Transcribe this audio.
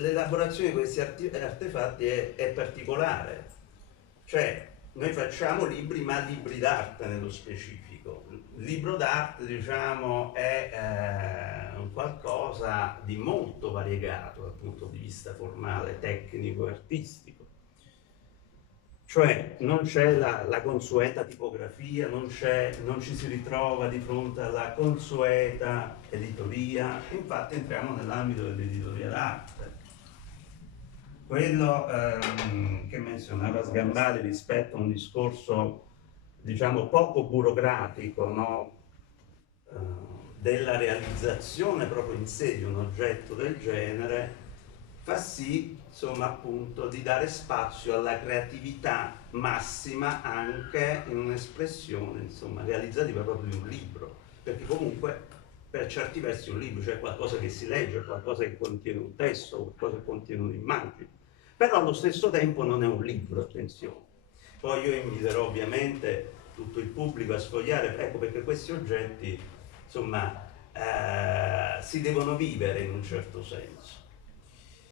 l'elaborazione di questi artefatti è particolare, cioè noi facciamo libri, ma libri d'arte nello specifico. Il libro d'arte, diciamo, è un qualcosa di molto variegato dal punto di vista formale, tecnico e artistico. Cioè non c'è la consueta tipografia, non ci si ritrova di fronte alla consueta editoria, infatti entriamo nell'ambito dell'editoria d'arte. Quello che menzionava Sgambati rispetto a un discorso, diciamo, poco burocratico, no? Della realizzazione proprio in sé di un oggetto del genere, fa sì, insomma, appunto, di dare spazio alla creatività massima anche in un'espressione, insomma, realizzativa proprio di un libro, perché comunque per certi versi un libro, cioè qualcosa che si legge, qualcosa che contiene un testo, qualcosa che contiene un'immagine, però allo stesso tempo non è un libro, attenzione. Poi io inviterò ovviamente tutto il pubblico a sfogliare, ecco, perché questi oggetti, insomma, si devono vivere in un certo senso.